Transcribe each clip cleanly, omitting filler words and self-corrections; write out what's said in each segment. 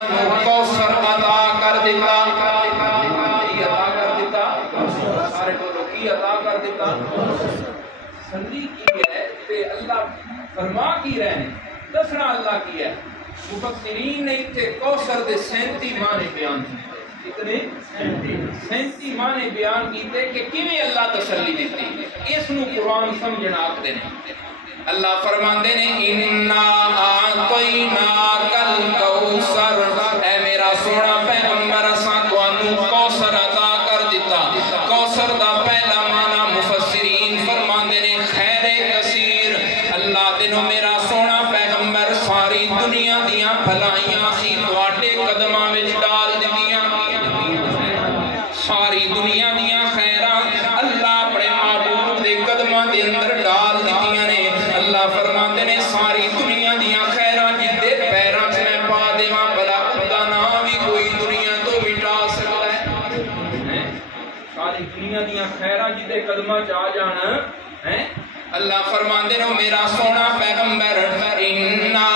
کوثر عطا کر دیتا، کی عطا کر دیتا، سارے بولو کی عطا کر دیتا، تسلی کی ہے کہ اللہ فرما کی رہنے دسنا اللہ کی ہے۔ مفسرین نے اتنے کوثر دے 37 معنی بیان کیتے، کتنے 37 معنی بیان کیتے کہ کیویں اللہ تسلی دیتی، اس نو قرآن سمجھنا آکھدے نے۔ اللہ فرماندے نے انا اعطیناک الکوثر، اے میرا سونا پیغمبر اساں تانوں کوثر عطا کر دیتا۔ کوثر دا پہلا معنی مفسرین فرماندے نے خیر کثیر، اللہ دنوں میرا سونا پیغمبر ساری دنیا دیاں بھلائیاں سی تواڈے قدماں وچ ڈال دتیاں، ساری دنیا دیاں خیراں اللہ اپنے محبوب دے قدماں دے اندر ڈال دتیاں نے۔ اللہ فرماتے نے ساری دنیا دیاں خیراں جدے پیراں چ میں پا دیواں بلا خدا نہ بھی کوئی دنیا تو مٹا سکتا ہے۔ ساری دنیا دیاں خیراں جدے قدماں چ آ جان، اللہ فرماندے نے میرا سونا پیغمبر انا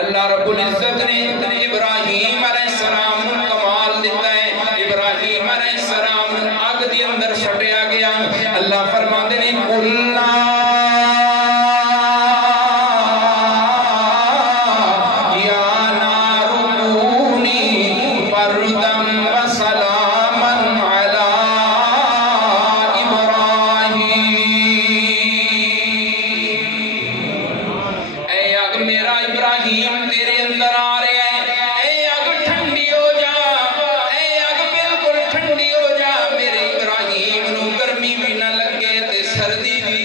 اللہ رب العزت نے ابراہیم علیہ السلام کمال دیتا ہے۔ ابراہیم علیہ السلام آگ دی اندر سٹیا گیا، اللہ فرماندے نے قلنا یا نار کونی بردا وسلاما علی ابراہیم، اے آگ میرا ابراہیم تیرے اندر آ رہے ہیں، اے آگ ٹھنڈی ہو جا، اے آگ بالکل ٹھنڈی ہو جا، میرے ابراہیم نو گرمی بھی نہ لگے تے سردی بھی،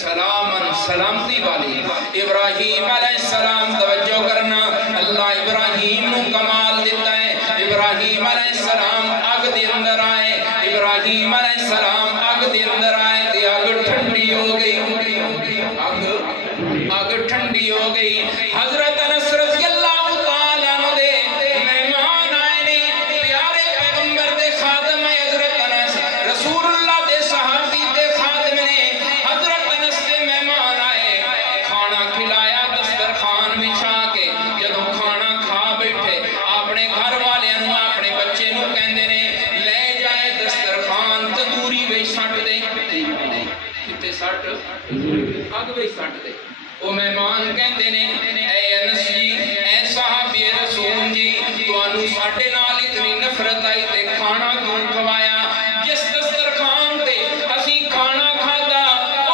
سلامن سلامتی والی۔ ابراہیم علیہ السلام توجہ کرنا، اللہ ابراہیم نو کمال دیتا ہے۔ ابراہیم علیہ السلام آگ دے اندر آئے، ابراہیم علیہ السلام آگ دے اندر آئے تے آگ ٹھنڈی ہو گئی، آگ ٹھنڈی ہو گئی۔ حضرت انس رضی اللہ تعالیٰ عنہ دے مہمان آئے نے، پیارے پیغمبر دے خادم ہے حضرت انس، رسول اللہ دے صحابی دے خادم نے، حضرت انس دے مہمان آئے، کھانا کھلایا دسترخوان بچھا کے، جدوں کھانا کھا بیٹھے اپنے گھر والے نو اپنے بچے نو کہندے نے لے جائے دسترخوان تندوری وچ سٹ دے، کتے سٹ اگ وچ سٹ دے۔ وہ مہمان کہندے نے اے انس جی، اے صحابی رسول جی، تانوں ساڈے نال اتنی نفرت آئی تے کھانا کیوں کھوایا؟ جس دسترخوان تے اسی کھانا کھادا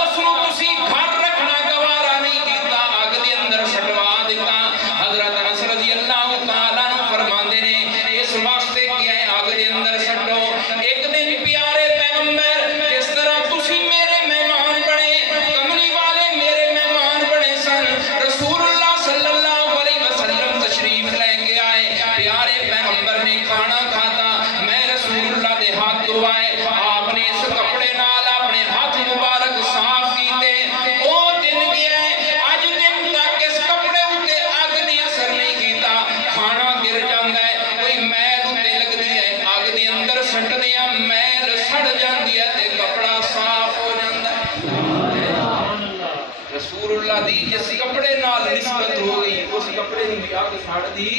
اس نو تسی گھر رکھنا گوارا نہیں کیتا، اگ دے اندر سٹوا دیتا۔ حضرت انس رضی اللہ تعالیٰ عنہ فرماندے نے اس واسطے کیا ہے اگ دے اندر سٹو، ایک دن پیارے پیغمبر جس طرح تسی میرے مہمان بنے، کملی والے میرے مہمان بنے سن، رسول اللہ صلی اللہ علیہ وسلم تشریف لے کے آئے، پیارے پیغمبر نے کھانا کھاتا، میں رسول اللہ دے ہاتھ دھوائے، آپ نے اس کپڑے نال اپنے ہاتھ مبارک صاف کیتے، او دن گیا ہے اج دن تک اس کپڑے اتے اگ نے اثر نہیں کیتا، کھانا گر جاندا ہے، کوئی میل اتے لگدی ہے اگ دے اندر سٹ دیا میل سڑ جاندی ہے تے کپڑا صاف ہو جاندا ہے۔ رسول اللہ دی جس کپڑے نال نسبت ہو گئی اس کپڑے نوں بھی اگ سڑ دی۔